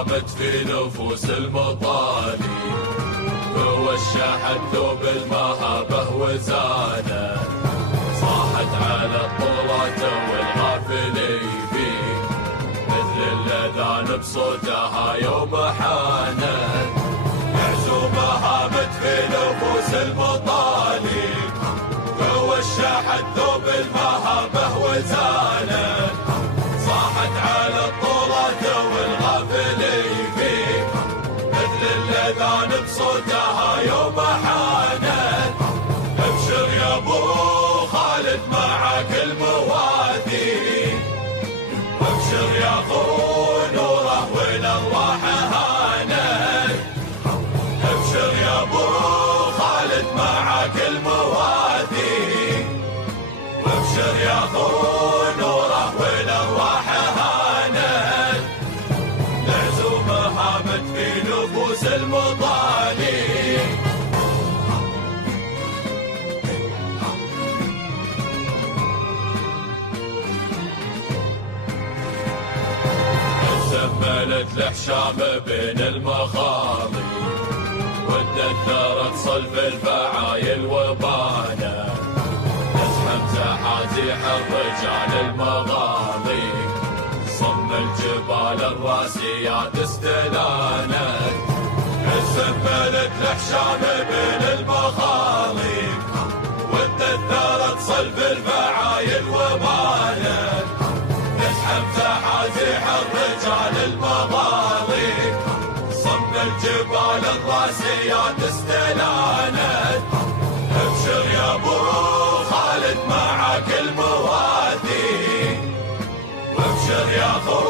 هامت في نفوس المطالي، ووشحت ذوب المهابة وزانت، صاحت على الطلات والغافلين فيه، مثل الأذان بصوتها يوم حانت. يعزوم هامت في نفوس المطالي، ووشحت ذوب المهابة وزانت، صاحت على الطلات والغافلين فيه، مثل الأذان بصوتها يوم حانت. ابشر يا ابو خالد معك المواثيق، وابشر يا اخو نوره والارواح هانت. ابشر يا ابو خالد معك المواثيق، وابشر يا اخو نوره والارواح هانت. العزوم هامت في نفوس المطالي، زملت الحشام بين المخاضي، ودثرت صلب الفعايل وبانا، تزحم زحازيح الرجال المغاضي، صم الجبال الراسيات استلانت. زملت الحشام بين المخاضي، ودثرت صلب الفعايل وبانا، تزحم زحازيح الرجال المغاضي، صم الجبال الراسيات استلانت. ابشر يا ابو خالد معك المواثيق، وابشر يا اخو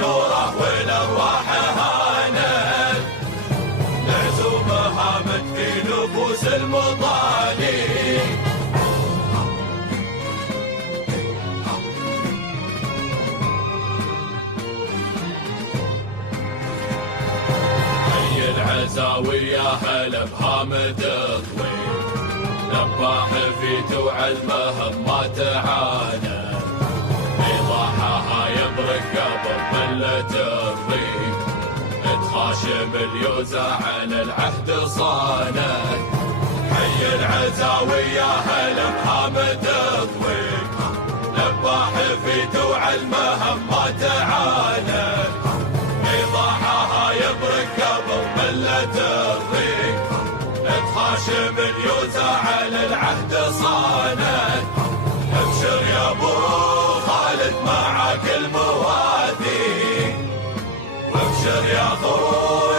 نوره والارواح هانت. العزوم هامت في نفوس المطالي، العزاوي يا هلا بهامد الطويل، نباح في توعى المهمات عانى، إيضاحها يبرك قبل ملة الريق، تخاشم اليوزع عن العهد صانت. حي العزاوي يا هلا بهامد الطويل، نباح في توعى المهمات عانى، إيضاحها يبرك قبل ملة الريق، تخاشم اليوزع على العهد صانت. ابشر يا ابو خالد معك المواثيق، وابشر يا اخو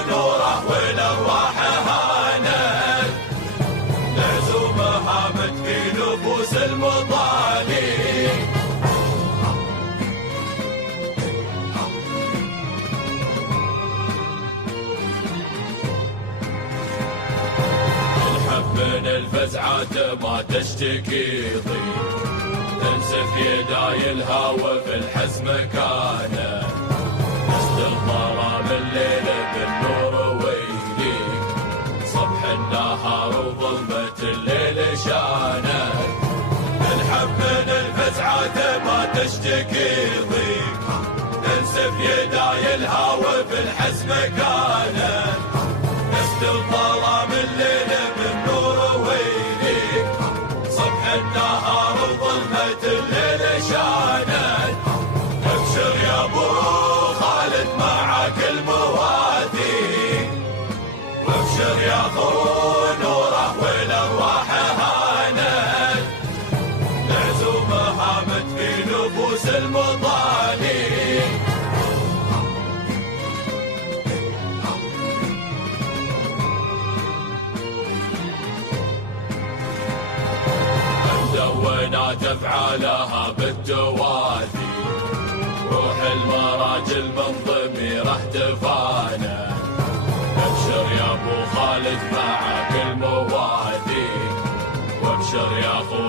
نوره والارواح هانت. العزوم هامت في نفوس المطالي، من الفزعات ما تشتكي ضيق، تنسف يداي الهوى في الحزم كانت، وسط الظلام الليل بالنور ويليك، صبح النهار وظلمة الليل شانت. الحب من الفزعات ما تشتكي ضيق، تنسف يداي الهوى في الحزم كانت، وسط الظلام الليل بالنور ويليك، صبح النهار وظلمة الليل شانت. ابشر يا ابو خالد معك المواثيق، وابشر يا اخو نوره والارواح هانت. العزوم هامت في نفوس المطالي، دونات افعالها بالتوازي، روح المراجل من ضميره تفانى. ابشر يا ابو خالد معك المواثيق، وابشر يا اخو